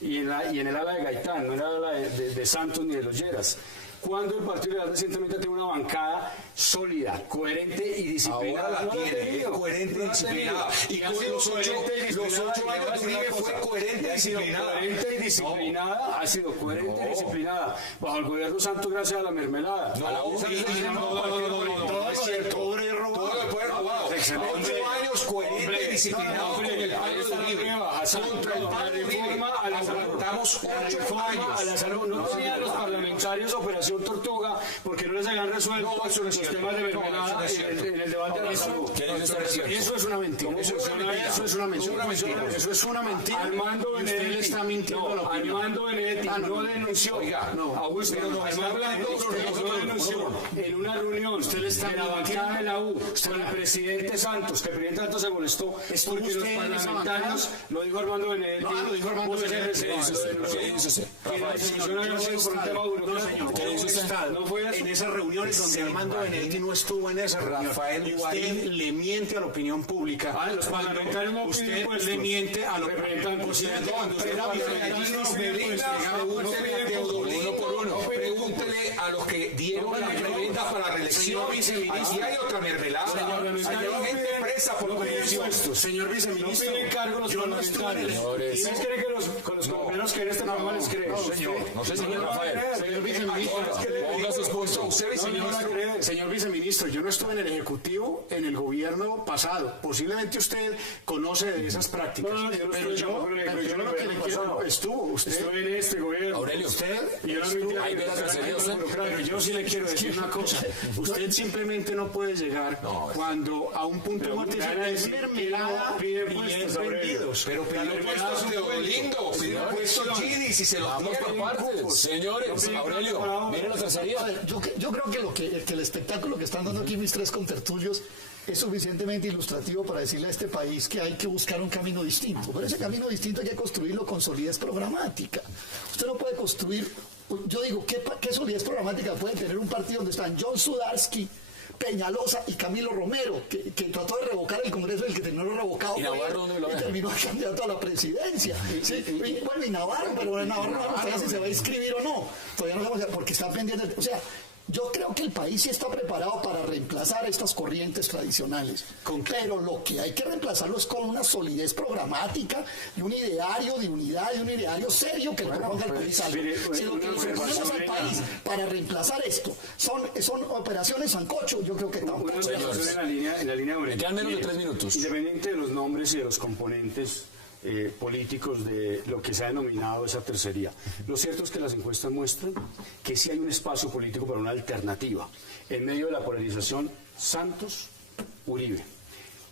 y en el ala de Gaitán, no en el ala de Santos ni de los Lleras? Cuando el Partido Liberal recientemente tiene una bancada sólida, coherente y disciplinada. Ahora la tiene, es coherente y disciplinada. Y con los 8 años de Uribe fue coherente y disciplinada. Ha sido coherente y disciplinada. Bajo el gobierno Santos, gracias a la mermelada. Todo es cierto. Todo después robado. 8 años coherente y disciplinado con el Pablo de Uribe. Contra el Pablo de Uribe. Aguantamos 8 años. No tenían los parlamentarios Operación Tortuga porque no les habían resuelto los temas de mermelada en el debate de la salud. Eso es una mentira. Eso es una mentira. Eso es una mentira. Armando Benedetti le está mintiendo a la opinión. Armando Benedetti no denunció. Augusto, no denunció en una reunión de la bancada de la U con el presidente Santos, que el presidente Santos se molestó porque los parlamentarios, lo dijo Armando Benedetti, no fue en esas reuniones donde Armando Benedetti no estuvo en esas reuniones. Usted le miente a la opinión pública. Los parlamentarios no usted le miente a los representantes. Uno por uno. Pregúntele a los que dieron la preventa para la reelección. Aquí hay otra mermelada. Hay gente presa por corrupción. Señor viceministro, no cargo los parlamentarios. ¿Quién cree que los colombianos que en este programa les creen? No sé, señor Rafael. Señor viceministro, ponga sus puntos. Señor viceministro, yo no estuve en el Ejecutivo en el gobierno pasado. Posiblemente usted conoce de esas prácticas. Pero yo lo que le quiero... Usted en este gobierno. Aurelio, pero yo sí le quiero decir una cosa. Usted simplemente no puede llegar cuando a un punto de muerte es mermelada y es vendidos. Pero pidió puestos de Odolindo, pidió puestos Chidis y se los vamos por partes. Señores, Aurelio, miren la tercería. Yo creo que el espectáculo que están dando aquí mis tres contertulios es suficientemente ilustrativo para decirle a este país que hay que buscar un camino distinto. Pero ese camino distinto hay que construirlo con solidez programática. Usted no puede construir, yo digo, ¿qué solidez programática puede tener un partido donde están John Sudarsky, Peñalosa y Camilo Romero, que trató de revocar el Congreso, el que terminó revocado y terminó candidato a la presidencia? Y Navarro, pero Navarro no sabemos si se va a inscribir o no. Todavía no sabemos, porque está pendiente. O sea, yo creo que el país sí está preparado para reemplazar estas corrientes tradicionales, pero lo que hay que reemplazarlo es con una solidez programática y un ideario de unidad y un ideario serio que le proponga al país algo. Si lo que le proponemos al país para reemplazar esto son operaciones sancocho, yo creo que tampoco. En la línea me quedan menos de 3 minutos. Independiente de los nombres y de los componentes políticos de lo que se ha denominado esa tercería. Lo cierto es que las encuestas muestran que sí hay un espacio político para una alternativa en medio de la polarización Santos-Uribe.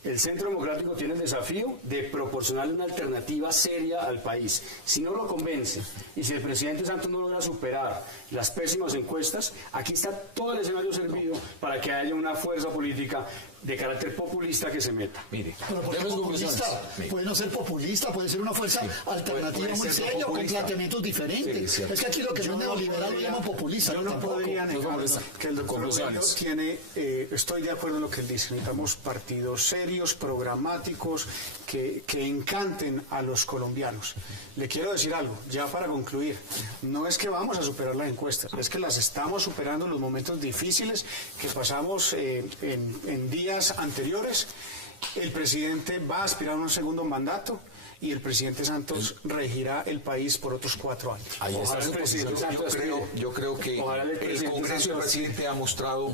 El Centro Democrático tiene el desafío de proporcionarle una alternativa seria al país. Si no lo convence y si el presidente Santos no logra superar las pésimas encuestas, aquí está todo el escenario servido para que haya una fuerza política de carácter populista que se meta. Mire, Pero ¿por qué Demos populista? conclusiones. Puede no ser populista, puede ser una fuerza alternativa puede muy ser seria, con populista. planteamientos diferentes. Sí, es cierto. es que aquí lo que no es neoliberal lo llaman populista. Yo no tampoco. podría negar populista. que el doctor Conclusiones. Aurelio tiene, estoy de acuerdo en lo que él dice, necesitamos partidos serios, programáticos, que encanten a los colombianos. Le quiero decir algo, ya para concluir, no es que vamos a superar las encuestas, es que las estamos superando en los momentos difíciles que pasamos en días anteriores. El presidente va a aspirar a un segundo mandato y el presidente Santos regirá el país por otros 4 años. Ahí está Ojalá su el presidente posición. Santos yo creo que Ojalá el el presidente Congreso del Santos- presidente ha mostrado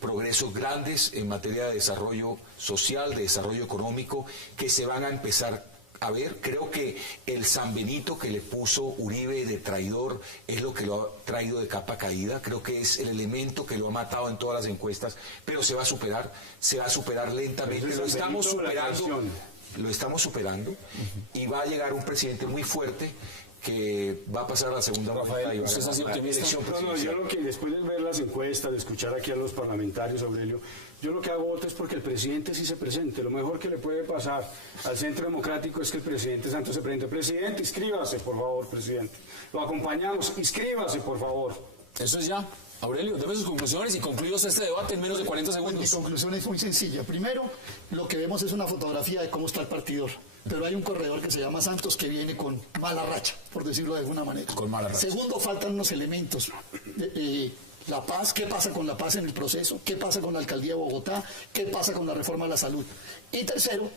progresos grandes en materia de desarrollo social, de desarrollo económico, que se van a empezar a ver. Creo que el San Benito que le puso Uribe de traidor es lo que lo ha traído de capa caída. Creo que es el elemento que lo ha matado en todas las encuestas, pero se va a superar lentamente. Pero Lo ese San estamos Benito, la superando, traición. lo estamos superando y va a llegar un presidente muy fuerte que va a pasar a la segunda Rafael, vuelta y va a ¿usted es ganar así la optimista? elección No, yo presidencial. lo que después de ver las encuestas, de escuchar aquí a los parlamentarios, Aurelio, yo lo que hago voto es porque el presidente sí se presente. Lo mejor que le puede pasar al Centro Democrático es que el presidente Santos se presente. Presidente, inscríbase, por favor, presidente. Lo acompañamos, inscríbase, por favor. Eso es ya. Aurelio, deme sus conclusiones y concluyos este debate en menos de 40 Pues mi segundos. conclusión es muy sencilla. Primero, lo que vemos es una fotografía de cómo está el partidor. Pero hay un corredor que se llama Santos que viene con mala racha, por decirlo de alguna manera. Con mala racha. Segundo, faltan unos elementos. La paz, ¿qué pasa con la paz en el proceso? ¿Qué pasa con la alcaldía de Bogotá? ¿Qué pasa con la reforma a la salud? Y tercero,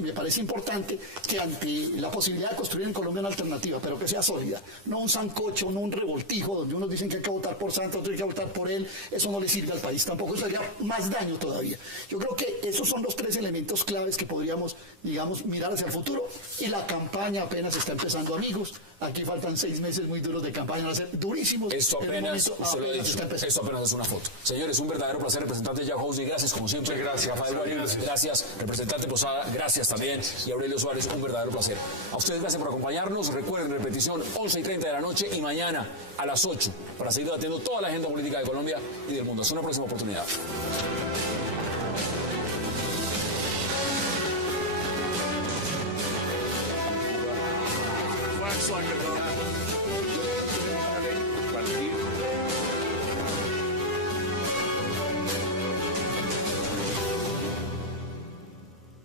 me parece importante que ante la posibilidad de construir en Colombia una alternativa, pero que sea sólida, no un sancocho, no un revoltijo donde unos dicen que hay que votar por Santos, otros hay que votar por él, eso no le sirve al país, tampoco eso haría más daño todavía. Yo creo que esos son los 3 elementos claves que podríamos, digamos, mirar hacia el futuro, y la campaña apenas está empezando, amigos. Aquí faltan 6 meses muy duros de campaña, van a ser durísimos. Esto El apenas, momento usted lo ha apenas dicho, está empezando. esto apenas es una foto. Señores, un verdadero placer, representante Jack House, y gracias como siempre. Muchas gracias. Rafael Guarín, gracias. Representante Posada, gracias también. Y Aurelio Suárez, un verdadero placer. A ustedes gracias por acompañarnos. Recuerden, repetición, 11:30 de la noche y mañana a las 8 para seguir debatiendo toda la agenda política de Colombia y del mundo. Hasta una próxima oportunidad. Partido